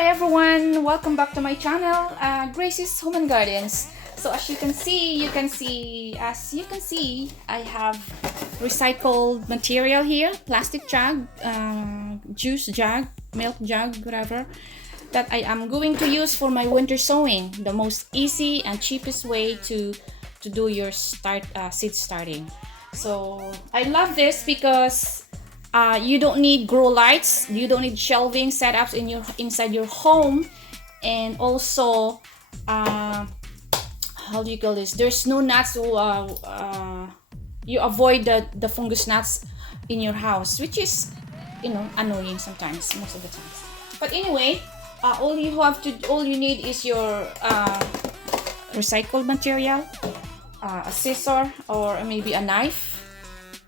Hi everyone, welcome back to my channel, Gracie's Home and Gardens. So as you can see, I have recycled material here, plastic jug, juice jug, milk jug, whatever, that I am going to use for my winter sowing. The most easy and cheapest way to do your seed starting. So I love this because you don't need grow lights, you don't need shelving setups inside your home, and also how do you call this? There's no nuts. You avoid the fungus nuts in your house, which is annoying sometimes, most of the times. But anyway, all you need is your recycled material, a scissor or maybe a knife,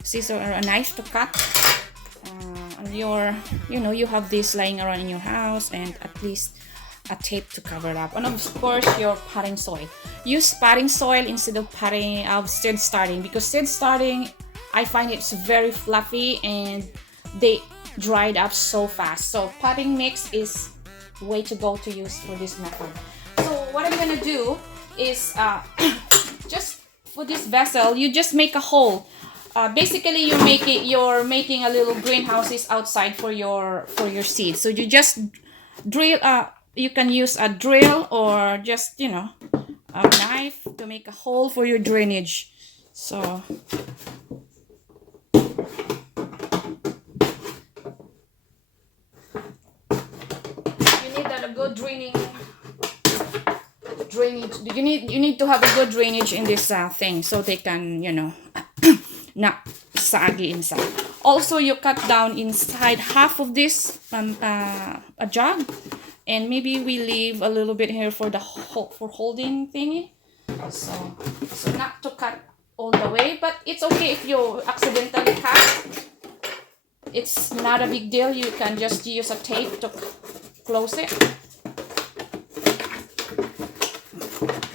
to cut. You have this lying around in your house, and at least a tape to cover it up, and of course your potting soil. Use potting soil instead of seed starting, because seed starting, I find it's very fluffy and they dried up so fast. So potting mix is way to go to use for this method. So what I'm gonna do is just for this vessel, you just make a hole. Basically, you're making a little greenhouses outside for your seeds. So you just drill. You can use a drill or just a knife to make a hole for your drainage. So you need a good drainage. You need to have a good drainage in this thing, so they can not saggy inside. Also, you cut down inside half of this a jug, and maybe we leave a little bit here for holding thingy. So not to cut all the way, but it's okay if you accidentally cut. It's not a big deal. You can just use a tape to close it.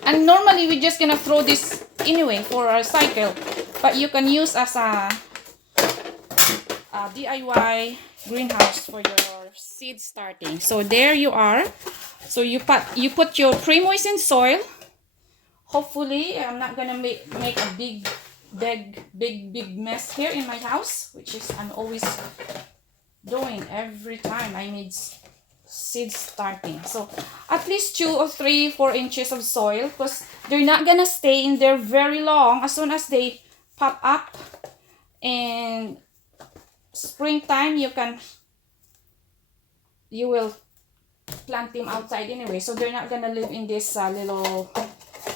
And normally we're just gonna throw this anyway for a cycle, but you can use as a DIY greenhouse for your seed starting. So there you are. So you put your pre-moistened soil. Hopefully I'm not gonna make a big mess here in my house, which is I'm always doing every time I made seed starting. So at least 2 or 3 4 inches of soil, because they're not gonna stay in there very long. As soon as they pop up and springtime, you will plant them outside anyway, so they're not gonna live in this little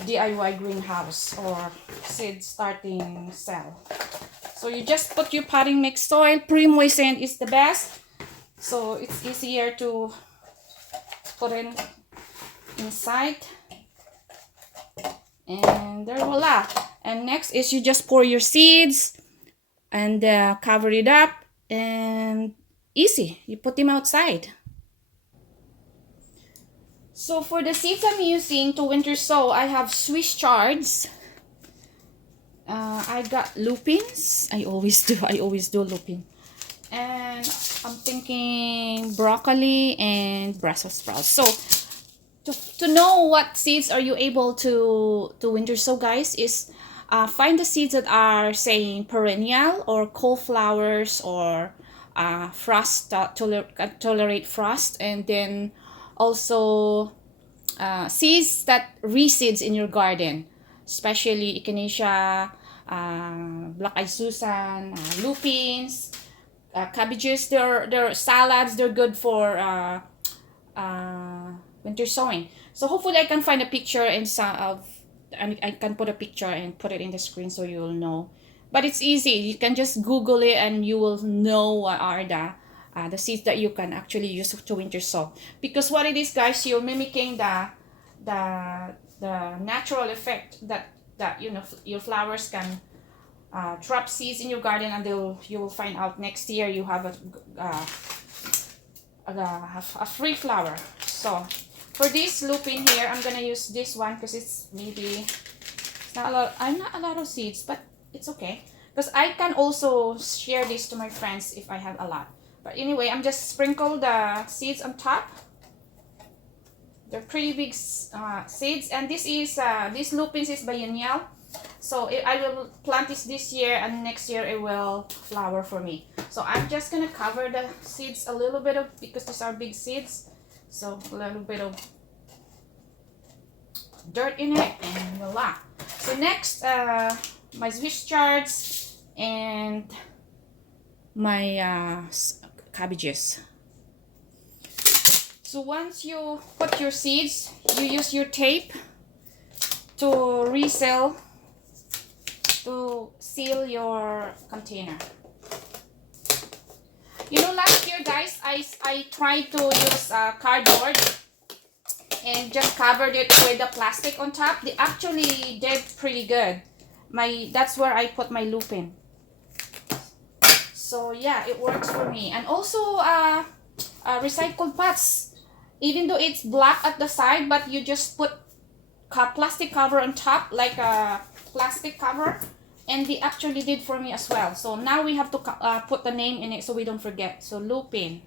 DIY greenhouse or seed starting cell. So you just put your potting mix soil. Pre-moistened is the best, so it's easier to put it inside. And there, voila. And next is you just pour your seeds and cover it up, and easy, you put them outside. So for the seeds I'm using to winter sow, I have Swiss chards. I got lupins. I always do lupin. And I'm thinking broccoli and Brussels sprouts. So to know what seeds are you able to winter sow, guys, is find the seeds that are saying perennial or cauliflowers or frost, tolerate frost, and then also seeds that reseeds in your garden, especially echinacea, black-eyed Susan, lupins, cabbages. They're salads. They're good for winter sowing. So hopefully I can find a picture and I can put a picture and put it in the screen so you will know. But it's easy. You can just Google it and you will know what are the seeds that you can actually use to winter sow. Because what it is, guys, you're mimicking the natural effect that your flowers can drop seeds in your garden, and you will find out next year you have a free flower. So for this lupin here, I'm gonna use this one because it's not a lot of seeds, but it's okay because I can also share this to my friends if I have a lot. But anyway, I'm just sprinkle the seeds on top. They're pretty big seeds, and this lupins is biennial. So I will plant this year, and next year it will flower for me. So I'm just gonna cover the seeds a little bit of, because these are big seeds. So a little bit of dirt in it, and voila. So next, my Swiss charts and my cabbages. So once you put your seeds, you use your tape to seal your container. You know, last year, guys, I tried to use cardboard and just covered it with the plastic on top. They actually did pretty good. That's where I put my lupin. So yeah, it works for me. And also recycled pots. Even though it's black at the side, but you just put plastic cover on top, like a plastic cover, and they actually did for me as well. So now we have to put the name in it so we don't forget. So lupin.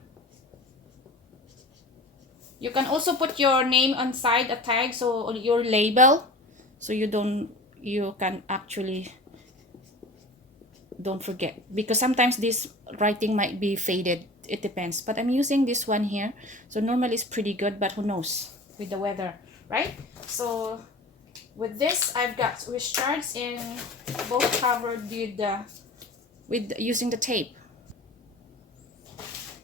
You can also put your name inside a tag, so your label, so you can actually don't forget, because sometimes this writing might be faded. It depends, but I'm using this one here, so normally it's pretty good, but who knows with the weather, right? So with this, I've got Swiss charts and both covered with using the tape.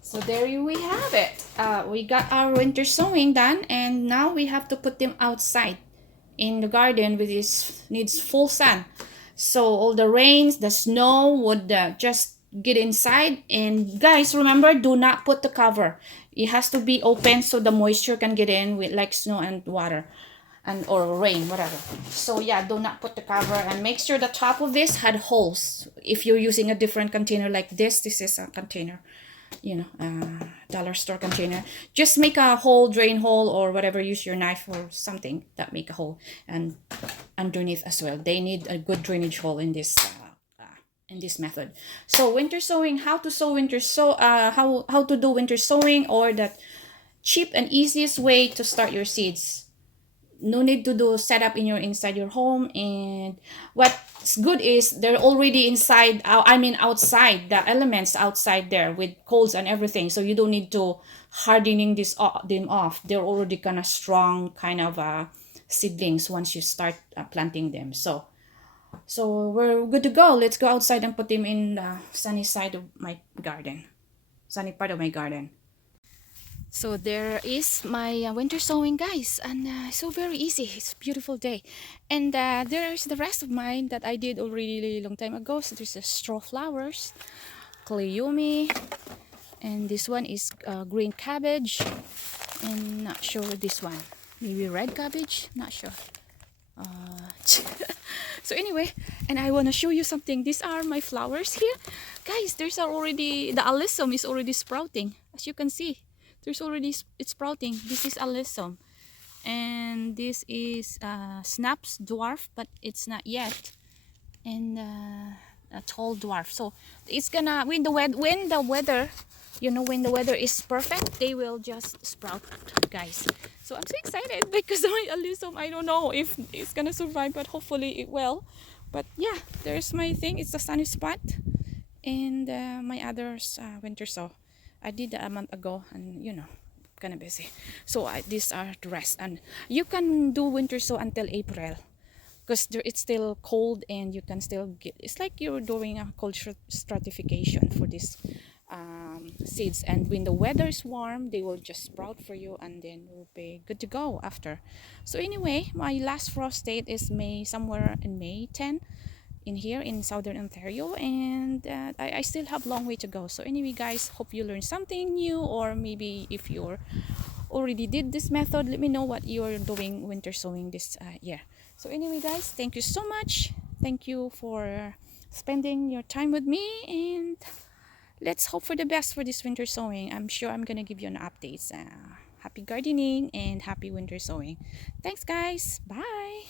So there we have it. We got our winter sowing done, and now we have to put them outside in the garden, which needs full sun. So all the rains, the snow would just get inside. And guys, remember, do not put the cover. It has to be open so the moisture can get in, with like snow and water or rain, whatever. So yeah, do not put the cover, and make sure the top of this had holes. If you're using a different container like this is a container, dollar store container, just make a hole, drain hole or whatever, use your knife or something that make a hole. And underneath as well, they need a good drainage hole in this method. So winter sowing, how to do winter sowing, or the cheap and easiest way to start your seeds. No need to do setup inside your home. And what's good is they're already inside, outside, the elements outside there with colds and everything, so you don't need to hardening them off. They're already kind of strong, kind of seedlings once you start planting them. So we're good to go. Let's go outside and put them in the sunny side of my garden, sunny part of my garden. So there is my winter sowing, guys, and so very easy. It's a beautiful day. And there is the rest of mine that I did already a long time ago. So there's the straw flowers, cleome, and this one is green cabbage, and not sure this one, maybe red cabbage, not sure. So anyway, and I want to show you something. These are my flowers here, guys. There's already, the alyssum is already sprouting, as you can see. There's already, it's sprouting. This is alyssum, and this is snaps dwarf, but it's not yet, and a tall dwarf. So it's gonna, when the weather, when the weather is perfect, they will just sprout, guys. So I'm so excited because my alyssum, I don't know if it's gonna survive, but hopefully it will. But yeah, there's my thing. It's a sunny spot, and my others winter sow. I did that a month ago, and kind of busy. So these are the rest, and you can do winter sow until April, because it's still cold, and you can still get. It's like you're doing a cold stratification for this seeds, and when the weather is warm, they will just sprout for you, and then we'll be good to go after. So anyway, my last frost date is somewhere in May 10 in here in southern Ontario, and I still have a long way to go. So anyway, guys, hope you learned something new, or maybe if you're already did this method, let me know what you're doing winter sowing this year. So anyway, guys, thank you so much. Thank you for spending your time with me, and let's hope for the best for this winter sowing. I'm sure I'm gonna give you an updates. Happy gardening and happy winter sowing. Thanks, guys. Bye.